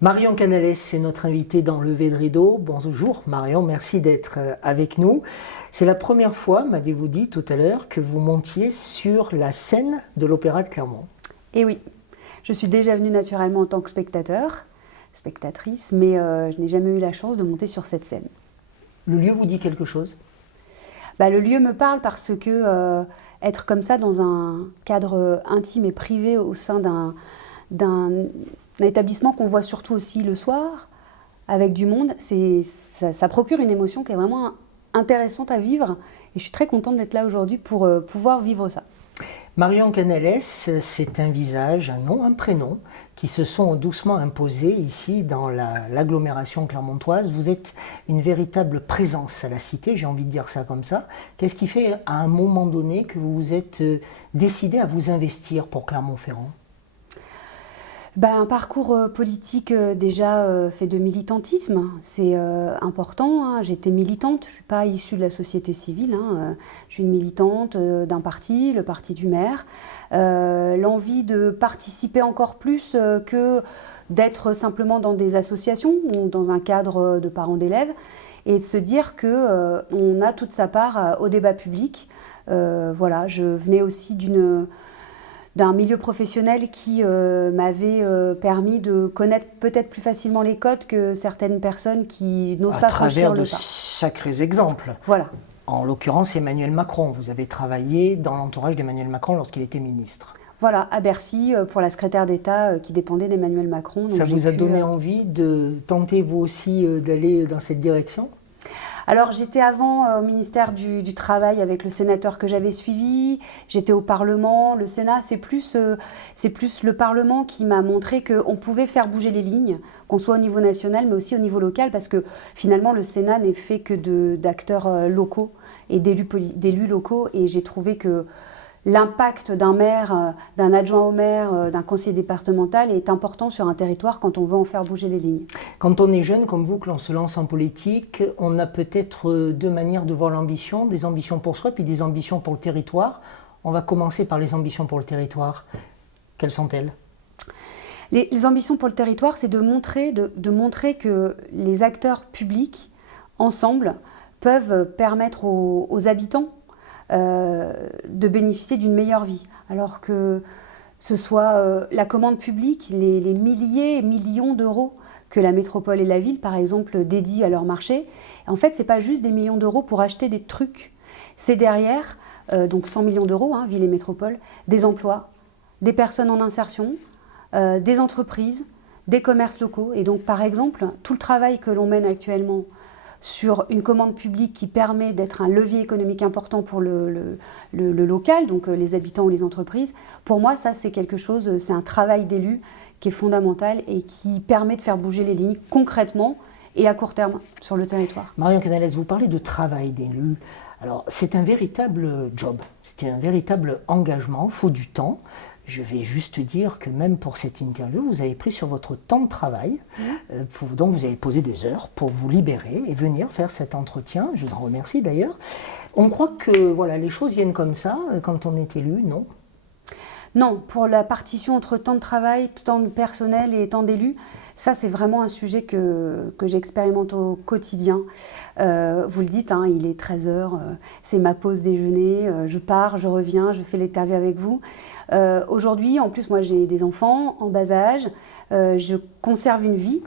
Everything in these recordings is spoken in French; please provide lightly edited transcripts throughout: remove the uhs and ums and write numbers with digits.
Marion Canales, c'est notre invitée dans Lever de rideau. Bonjour Marion, merci d'être avec nous. C'est la première fois, m'avez-vous dit tout à l'heure, que vous montiez sur la scène de l'Opéra de Clermont. Eh oui, je suis déjà venue naturellement en tant que spectatrice, mais je n'ai jamais eu la chance de monter sur cette scène. Le lieu vous dit quelque chose ? Le lieu me parle parce que être comme ça dans un cadre intime et privé au sein d'un établissement qu'on voit surtout aussi le soir, avec du monde, ça procure une émotion qui est vraiment intéressante à vivre. Et je suis très contente d'être là aujourd'hui pour pouvoir vivre ça. Marion Canales, c'est un visage, un nom, un prénom qui se sont doucement imposés ici dans l'agglomération clermontoise. Vous êtes une véritable présence à la cité, j'ai envie de dire ça comme ça. Qu'est-ce qui fait à un moment donné que vous vous êtes décidé à vous investir pour Clermont-Ferrand ? Un parcours politique déjà fait de militantisme, c'est important. Hein. J'étais militante, je ne suis pas issue de la société civile, je suis une militante d'un parti, le parti du maire. L'envie de participer encore plus que d'être simplement dans des associations ou dans un cadre de parents d'élèves et de se dire qu'on a toute sa part au débat public. Voilà, je venais aussi d'un milieu professionnel qui m'avait permis de connaître peut-être plus facilement les codes que certaines personnes qui n'osent pas franchir le pas. À travers de sacrés exemples. Voilà. En l'occurrence, Emmanuel Macron. Vous avez travaillé dans l'entourage d'Emmanuel Macron lorsqu'il était ministre. Voilà, à Bercy, pour la secrétaire d'État qui dépendait d'Emmanuel Macron. Ça vous a donné envie de tenter vous aussi d'aller dans cette direction ? Alors j'étais avant au ministère du Travail avec le sénateur que j'avais suivi, j'étais au Parlement, le Sénat, c'est plus le Parlement qui m'a montré qu'on pouvait faire bouger les lignes, qu'on soit au niveau national mais aussi au niveau local parce que finalement le Sénat n'est fait que d'acteurs locaux et d'élus locaux et j'ai trouvé que l'impact d'un maire, d'un adjoint au maire, d'un conseiller départemental est important sur un territoire quand on veut en faire bouger les lignes. Quand on est jeune comme vous, que l'on se lance en politique, on a peut-être deux manières de voir l'ambition, des ambitions pour soi puis des ambitions pour le territoire. On va commencer par les ambitions pour le territoire. Quelles sont-elles ? Les ambitions pour le territoire, c'est de montrer que les acteurs publics, ensemble, peuvent permettre aux habitants de bénéficier d'une meilleure vie. Alors que ce soit la commande publique, les milliers et millions d'euros que la métropole et la ville, par exemple, dédient à leur marché. En fait, ce n'est pas juste des millions d'euros pour acheter des trucs. C'est derrière, donc 100 millions d'euros, ville et métropole, des emplois, des personnes en insertion, des entreprises, des commerces locaux. Et donc, par exemple, tout le travail que l'on mène actuellement sur une commande publique qui permet d'être un levier économique important pour le local, donc les habitants ou les entreprises, pour moi, ça, c'est quelque chose, c'est un travail d'élu qui est fondamental et qui permet de faire bouger les lignes concrètement et à court terme sur le territoire. Marion Canales, vous parlez de travail d'élu. Alors, c'est un véritable job, c'est un véritable engagement, il faut du temps. Je vais juste dire que même pour cette interview, vous avez pris sur votre temps de travail, donc vous avez posé des heures pour vous libérer et venir faire cet entretien. Je vous en remercie d'ailleurs. On croit que voilà, les choses viennent comme ça quand on est élu, non ? Non, pour la partition entre temps de travail, temps de personnel et temps d'élu, ça c'est vraiment un sujet que j'expérimente au quotidien. Vous le dites, il est 13h, c'est ma pause déjeuner, je pars, je reviens, je fais l'interview avec vous. Aujourd'hui, en plus, moi j'ai des enfants en bas âge, je conserve une vie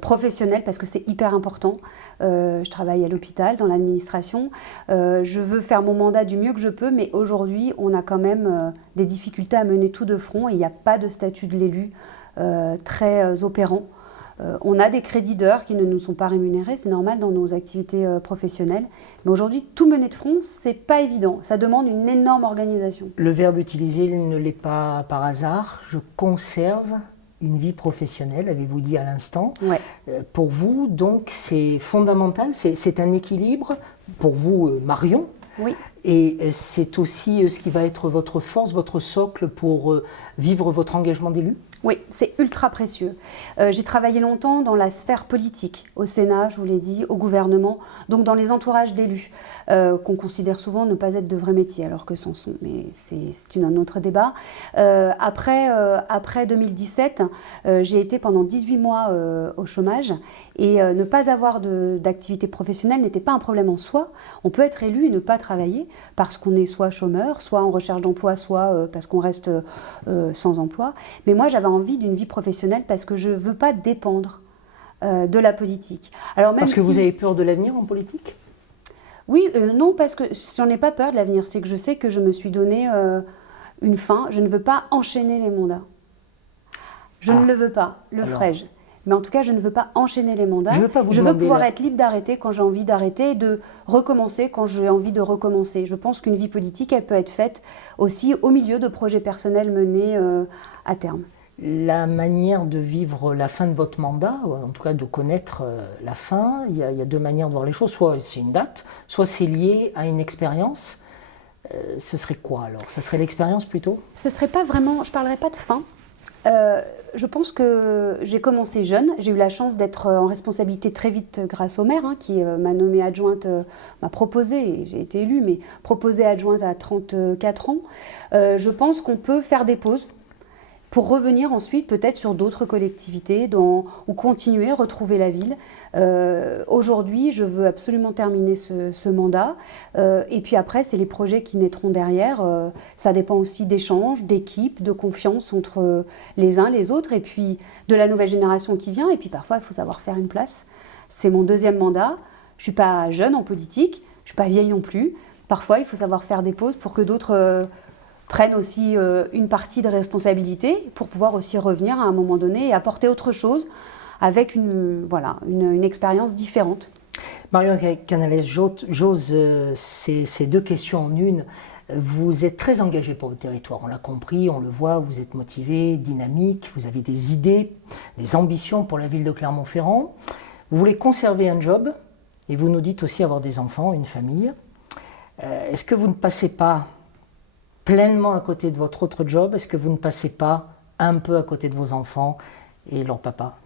professionnelle parce que c'est hyper important. Je travaille à l'hôpital, dans l'administration. Je veux faire mon mandat du mieux que je peux, mais aujourd'hui, on a quand même des difficultés à mener tout de front et il n'y a pas de statut de l'élu très opérant. On a des crédits d'heures qui ne nous sont pas rémunérés, c'est normal dans nos activités professionnelles. Mais aujourd'hui, tout mener de front, c'est pas évident. Ça demande une énorme organisation. Le verbe utilisé ne l'est pas par hasard. Je conserve une vie professionnelle, avez-vous dit à l'instant. Ouais. Pour vous, donc, c'est fondamental, c'est un équilibre. Pour vous, Marion. Oui. Et c'est aussi ce qui va être votre force, votre socle pour vivre votre engagement d'élu ? Oui, c'est ultra précieux. J'ai travaillé longtemps dans la sphère politique, au Sénat, je vous l'ai dit, au gouvernement, donc dans les entourages d'élus, qu'on considère souvent ne pas être de vrais métiers, alors que c'en sont, mais c'est un autre débat. Après 2017, j'ai été pendant 18 mois au chômage, et ne pas avoir d'activité professionnelle n'était pas un problème en soi. On peut être élu et ne pas travailler, parce qu'on est soit chômeur, soit en recherche d'emploi, soit parce qu'on reste sans emploi. Mais moi, j'avais envie d'une vie professionnelle parce que je ne veux pas dépendre de la politique. Alors, même parce que vous avez peur de l'avenir en politique? Oui, non, parce que j'en ai pas peur de l'avenir. C'est que je sais que je me suis donné une fin. Je ne veux pas enchaîner les mandats. Je ne le veux pas, ferai-je. Mais en tout cas, je ne veux pas enchaîner les mandats. Je veux pouvoir être libre d'arrêter quand j'ai envie d'arrêter et de recommencer quand j'ai envie de recommencer. Je pense qu'une vie politique, elle peut être faite aussi au milieu de projets personnels menés à terme. La manière de vivre la fin de votre mandat, ou en tout cas de connaître la fin, il y a deux manières de voir les choses. Soit c'est une date, soit c'est lié à une expérience. Ce serait quoi alors? Ce serait l'expérience plutôt? Ce serait pas vraiment, je ne parlerai pas de fin. Je pense que j'ai commencé jeune. J'ai eu la chance d'être en responsabilité très vite grâce au maire, qui m'a nommée adjointe, m'a proposé, j'ai été élue, mais proposée adjointe à 34 ans. Je pense qu'on peut faire des pauses pour revenir ensuite peut-être sur d'autres collectivités ou continuer, retrouver la ville. Aujourd'hui, je veux absolument terminer ce mandat. Et puis après, c'est les projets qui naîtront derrière. Ça dépend aussi d'échanges, d'équipes, de confiance entre les uns les autres, et puis de la nouvelle génération qui vient. Et puis parfois, il faut savoir faire une place. C'est mon deuxième mandat. Je ne suis pas jeune en politique, je ne suis pas vieille non plus. Parfois, il faut savoir faire des pauses pour que d'autres prennent aussi une partie de responsabilité pour pouvoir aussi revenir à un moment donné et apporter autre chose avec une expérience différente. Marion Canales, j'ose ces deux questions en une. Vous êtes très engagée pour votre territoire, on l'a compris, on le voit, vous êtes motivé, dynamique, vous avez des idées, des ambitions pour la ville de Clermont-Ferrand. Vous voulez conserver un job et vous nous dites aussi avoir des enfants, une famille. Est-ce que vous ne passez pas pleinement à côté de votre autre job? Est-ce que vous ne passez pas un peu à côté de vos enfants et leur papa?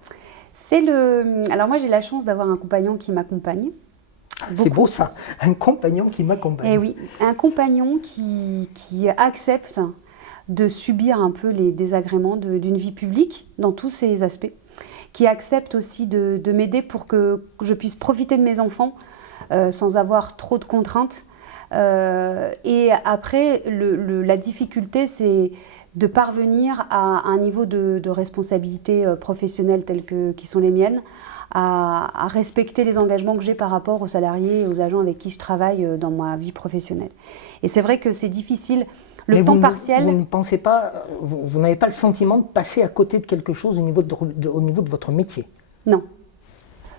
Alors moi j'ai la chance d'avoir un compagnon qui m'accompagne. C'est beau ça, un compagnon qui m'accompagne. Eh oui, un compagnon qui accepte de subir un peu les désagréments d'une vie publique dans tous ses aspects, qui accepte aussi de m'aider pour que je puisse profiter de mes enfants sans avoir trop de contraintes. Et après, la difficulté, c'est de parvenir à un niveau de responsabilité professionnelle qui sont les miennes, à respecter les engagements que j'ai par rapport aux salariés et aux agents avec qui je travaille dans ma vie professionnelle. Et c'est vrai que c'est difficile. Le temps partiel... Vous ne pensez pas, vous n'avez pas le sentiment de passer à côté de quelque chose au niveau de votre métier? Non.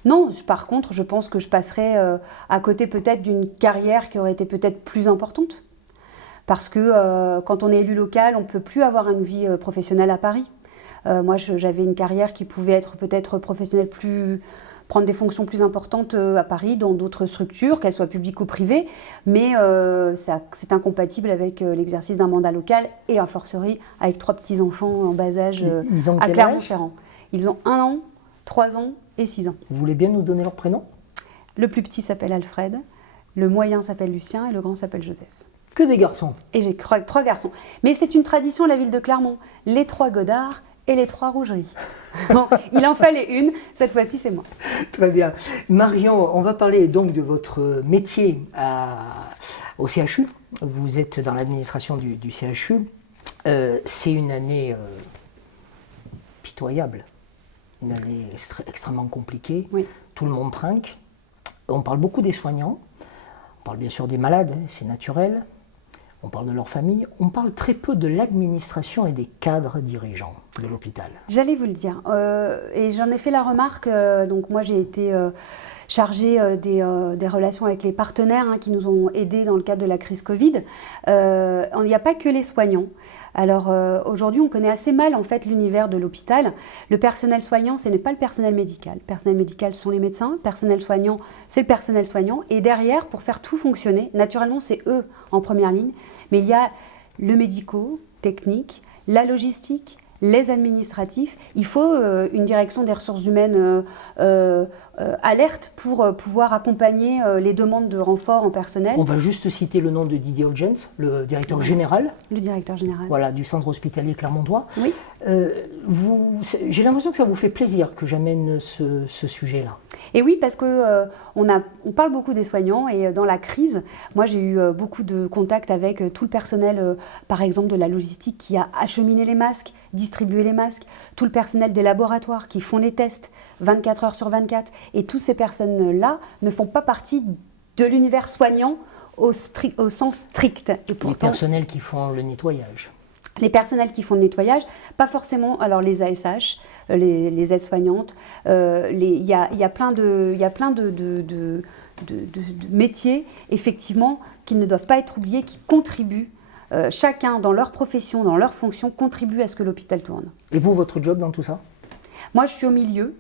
Non, par contre, je pense que je passerais à côté peut-être d'une carrière qui aurait été peut-être plus importante. Parce que quand on est élu local, on ne peut plus avoir une vie professionnelle à Paris. Moi, j'avais une carrière qui pouvait être peut-être professionnelle, prendre des fonctions plus importantes à Paris, dans d'autres structures, qu'elles soient publiques ou privées. Mais c'est incompatible avec l'exercice d'un mandat local et a fortiori avec 3 petits-enfants en bas âge à Clermont-Ferrand. Ils ont 1 an, 3 ans et 6 ans. Vous voulez bien nous donner leur prénom? Le plus petit s'appelle Alfred, le moyen s'appelle Lucien et le grand s'appelle Joseph. Que des garçons? Et j'ai 3 garçons. Mais c'est une tradition à la ville de Clermont. Les 3 Godard et les 3 Rougeries. Bon, il en fallait une, cette fois-ci c'est moi. Très bien. Marion, on va parler donc de votre métier au CHU. Vous êtes dans l'administration du CHU. C'est une année pitoyable, une année extrêmement compliquée. Oui. Tout le monde trinque. On parle beaucoup des soignants, on parle bien sûr des malades, c'est naturel. On parle de leur famille, on parle très peu de l'administration et des cadres dirigeants de l'hôpital. J'allais vous le dire, et j'en ai fait la remarque, donc moi j'ai été chargée des relations avec les partenaires qui nous ont aidés dans le cadre de la crise Covid. Il n'y a pas que les soignants. Alors aujourd'hui on connaît assez mal en fait l'univers de l'hôpital. Le personnel soignant, ce n'est pas le personnel médical. Le personnel médical, ce sont les médecins, le personnel soignant, c'est le personnel soignant. Et derrière, pour faire tout fonctionner, naturellement c'est eux en première ligne, mais il y a le médico, technique, la logistique, les administratifs. Il faut une direction des ressources humaines alerte pour pouvoir accompagner les demandes de renfort en personnel. On va juste citer le nom de Didier Olgens, le directeur général. Le directeur général. Voilà, du centre hospitalier Clermontois. Oui. J'ai l'impression que ça vous fait plaisir que j'amène ce sujet-là. Et oui, parce que on parle beaucoup des soignants et dans la crise, moi j'ai eu beaucoup de contacts avec tout le personnel, par exemple de la logistique qui a acheminé les masques, distribué les masques, tout le personnel des laboratoires qui font les tests 24 heures sur 24. Et toutes ces personnes-là ne font pas partie de l'univers soignant au sens strict. Et pourtant, les personnels qui font le nettoyage. Les personnels qui font le nettoyage, pas forcément, alors les ASH, les aides-soignantes, il y a plein de métiers, effectivement, qui ne doivent pas être oubliés, qui contribuent, chacun dans leur profession, dans leur fonction, contribue à ce que l'hôpital tourne. Et vous, votre job dans tout ça? Moi, je suis au milieu.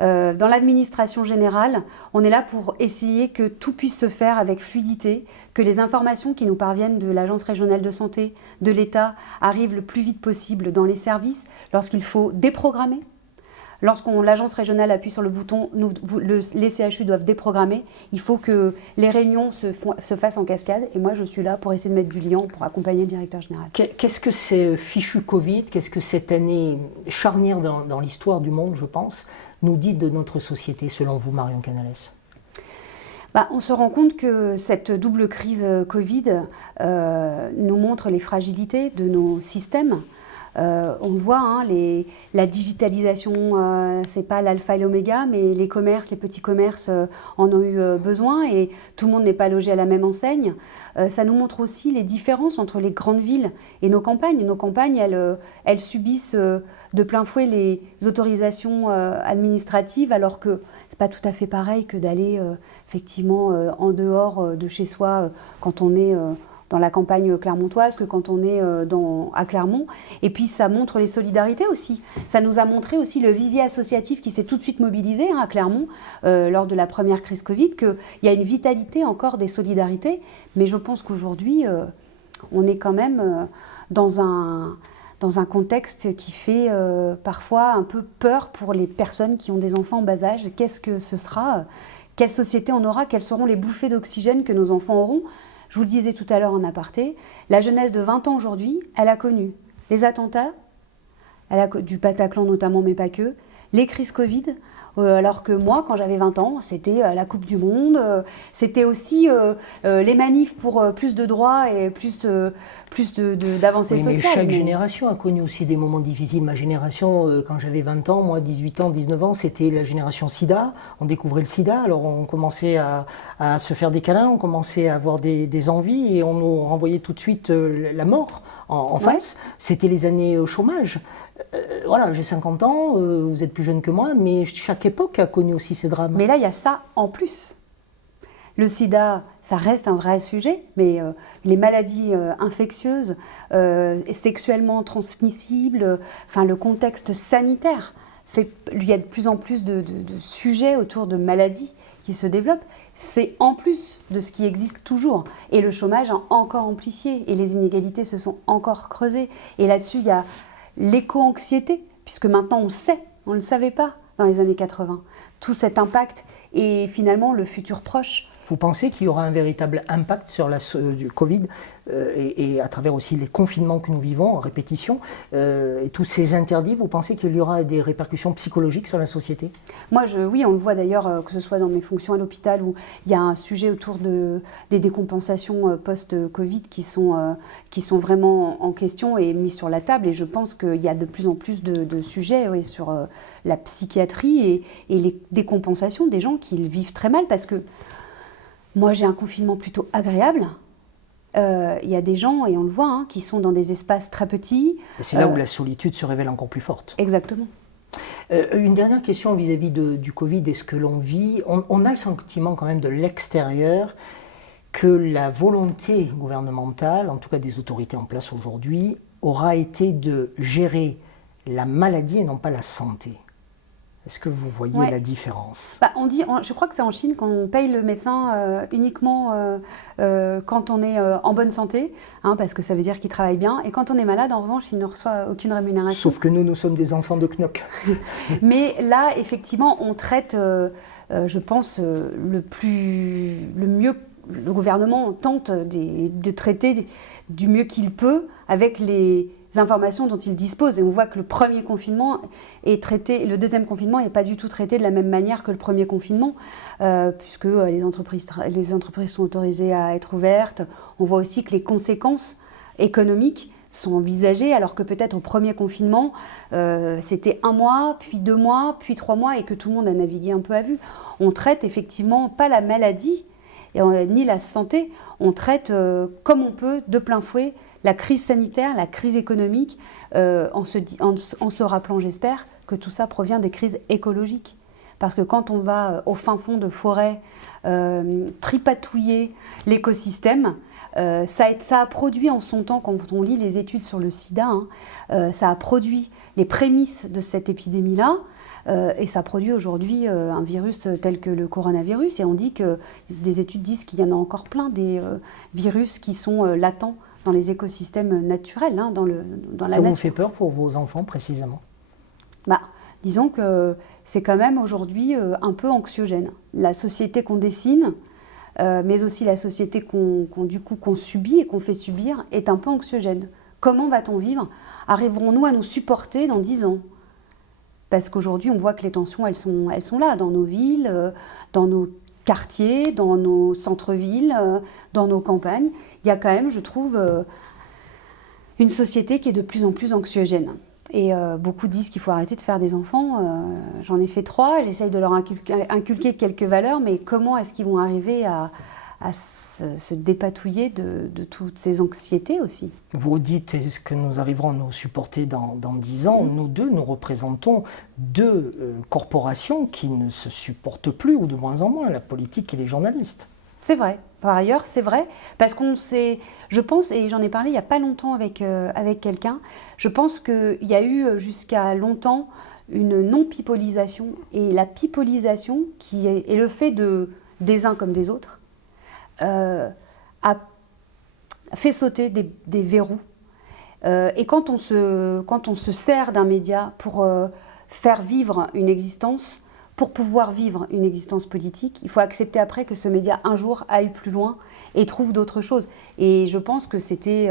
Dans l'administration générale, on est là pour essayer que tout puisse se faire avec fluidité, que les informations qui nous parviennent de l'Agence régionale de santé, de l'État, arrivent le plus vite possible dans les services, lorsqu'il faut déprogrammer. L'agence régionale appuie sur le bouton, les CHU doivent déprogrammer, il faut que les réunions se fassent en cascade, et moi je suis là pour essayer de mettre du lien, pour accompagner le directeur général. Qu'est-ce que c'est fichu Covid, qu'est-ce que cette année charnière dans l'histoire du monde, je pense, nous dit de notre société, selon vous, Marion Canales? On se rend compte que cette double crise Covid nous montre les fragilités de nos systèmes. On le voit, hein, la digitalisation, c'est pas l'alpha et l'oméga, mais les commerces, les petits commerces en ont eu besoin et tout le monde n'est pas logé à la même enseigne. Ça nous montre aussi les différences entre les grandes villes et nos campagnes. Nos campagnes, elles subissent de plein fouet les autorisations administratives, alors que c'est pas tout à fait pareil que d'aller effectivement en dehors de chez soi quand on est dans la campagne clermontoise que quand on est à Clermont. Et puis ça montre les solidarités aussi. Ça nous a montré aussi le vivier associatif qui s'est tout de suite mobilisé à Clermont lors de la première crise Covid, qu'il y a une vitalité encore des solidarités. Mais je pense qu'aujourd'hui, on est quand même dans un contexte qui fait parfois un peu peur pour les personnes qui ont des enfants en bas âge. Qu'est-ce que ce sera? Quelle société on aura? Quelles seront les bouffées d'oxygène que nos enfants auront? Je vous le disais tout à l'heure en aparté, la jeunesse de 20 ans aujourd'hui, elle a connu les attentats, du Bataclan notamment, mais pas que, les crises Covid, alors que moi, quand j'avais 20 ans, c'était la Coupe du Monde, c'était aussi les manifs pour plus de droits et plus d'avancées sociales. Mais chaque génération a connu aussi des moments difficiles. Ma génération, quand j'avais 20 ans, moi 18 ans, 19 ans, c'était la génération SIDA. On découvrait le SIDA, alors on commençait à se faire des câlins, on commençait à avoir des envies et on nous renvoyait tout de suite la mort en face. C'était les années chômage. Voilà, j'ai 50 ans, vous êtes plus jeune que moi, mais chaque époque a connu aussi ces drames. Mais là, il y a ça en plus. Le sida, ça reste un vrai sujet, mais les maladies infectieuses, sexuellement transmissibles, le contexte sanitaire, il y a de plus en plus de sujets autour de maladies qui se développent. C'est en plus de ce qui existe toujours. Et le chômage a encore amplifié, et les inégalités se sont encore creusées. Et là-dessus, il y a l'éco-anxiété, puisque maintenant on sait, on ne le savait pas dans les années 80, tout cet impact et finalement le futur proche. Vous pensez qu'il y aura un véritable impact sur du Covid et à travers aussi les confinements que nous vivons en répétition et tous ces interdits, vous pensez qu'il y aura des répercussions psychologiques sur la société? Moi, oui, on le voit d'ailleurs, que ce soit dans mes fonctions à l'hôpital où il y a un sujet autour des décompensations post-Covid qui sont vraiment en question et mis sur la table. Et je pense qu'il y a de plus en plus de sujets sur la psychiatrie et les décompensations des gens qui le vivent très mal parce que moi, j'ai un confinement plutôt agréable. Il y a des gens, et on le voit, qui sont dans des espaces très petits. Et c'est là où la solitude se révèle encore plus forte. Exactement. Une dernière question vis-à-vis du Covid et ce que l'on vit. On a le sentiment quand même de l'extérieur que la volonté gouvernementale, en tout cas des autorités en place aujourd'hui, aura été de gérer la maladie et non pas la santé. Est-ce que vous voyez Ouais. la différence? Je crois que c'est en Chine qu'on paye le médecin uniquement quand on est en bonne santé, hein, parce que ça veut dire qu'il travaille bien. Et quand on est malade, en revanche, il ne reçoit aucune rémunération. Sauf que nous sommes des enfants de Knock. Mais là, effectivement, on traite, je pense, le mieux. Le gouvernement tente de traiter du mieux qu'il peut avec les informations dont il dispose. Et on voit que le premier confinement est traité, le deuxième confinement n'est pas du tout traité de la même manière que le premier confinement, puisque les entreprises sont autorisées à être ouvertes. On voit aussi que les conséquences économiques sont envisagées, alors que peut-être au premier confinement, c'était 1 mois, puis 2 mois, puis 3 mois, et que tout le monde a navigué un peu à vue. On traite effectivement pas la maladie, ni la santé, on traite comme on peut, de plein fouet, la crise sanitaire, la crise économique, en se rappelant, j'espère, que tout ça provient des crises écologiques. Parce que quand on va au fin fond de forêt tripatouiller l'écosystème, ça a produit en son temps, quand on lit les études sur le sida, ça a produit les prémices de cette épidémie-là. Et ça produit aujourd'hui un virus tel que le coronavirus. Et on dit que des études disent qu'il y en a encore plein des virus qui sont latents dans les écosystèmes naturels, hein, dans la Ça nature. vous fait peur pour vos enfants précisément? Disons que c'est quand même aujourd'hui un peu anxiogène. La société qu'on dessine, mais aussi la société qu'on subit et qu'on fait subir, est un peu anxiogène. Comment va-t-on vivre? Arriverons-nous à nous supporter dans 10 ans? Parce qu'aujourd'hui, on voit que les tensions, elles sont là, dans nos villes, dans nos quartiers, dans nos centres-villes, dans nos campagnes. Il y a quand même, je trouve, une société qui est de plus en plus anxiogène. Et beaucoup disent qu'il faut arrêter de faire des enfants. J'en ai fait 3, j'essaye de leur inculquer quelques valeurs, mais comment est-ce qu'ils vont arriver à se dépatouiller de toutes ces anxiétés aussi? Vous dites, est-ce que nous arriverons à nous supporter dans 10 ans? Nous deux, nous représentons 2 corporations qui ne se supportent plus, ou de moins en moins, la politique et les journalistes. C'est vrai. Par ailleurs, c'est vrai, parce je pense, et j'en ai parlé il n'y a pas longtemps avec quelqu'un, je pense qu'il y a eu jusqu'à longtemps une non-pipolisation. Et la pipolisation, qui est le fait des uns comme des autres, a fait sauter des verrous. Et quand on se sert d'un média pour faire vivre une existence, pour pouvoir vivre une existence politique, il faut accepter après que ce média, un jour, aille plus loin et trouve d'autres choses. Et je pense que c'était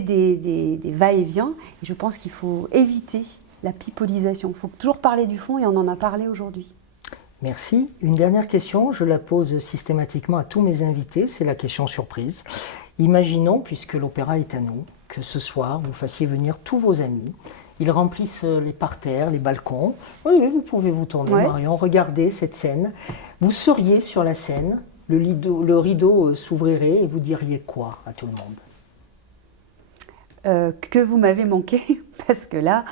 des va-et-vient. Et je pense qu'il faut éviter la pipolisation. Il faut toujours parler du fond, et on en a parlé aujourd'hui. Merci. Une dernière question, je la pose systématiquement à tous mes invités, c'est la question surprise. Imaginons, puisque l'opéra est à nous, que ce soir, vous fassiez venir tous vos amis. Ils remplissent les parterres, les balcons. Oui, vous pouvez vous tourner, ouais. Marion, regardez cette scène. Vous seriez sur la scène, le rideau s'ouvrirait et vous diriez quoi à tout le monde? Que vous m'avez manqué, parce que là,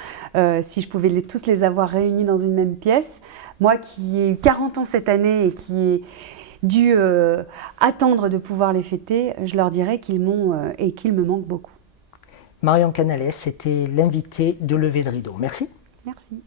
si je pouvais tous les avoir réunis dans une même pièce, moi qui ai eu 40 ans cette année et qui ai dû attendre de pouvoir les fêter, je leur dirais qu'ils m'ont et qu'ils me manquent beaucoup. Marion Canalès, c'était l'invitée de Lever de Rideau. Merci. Merci.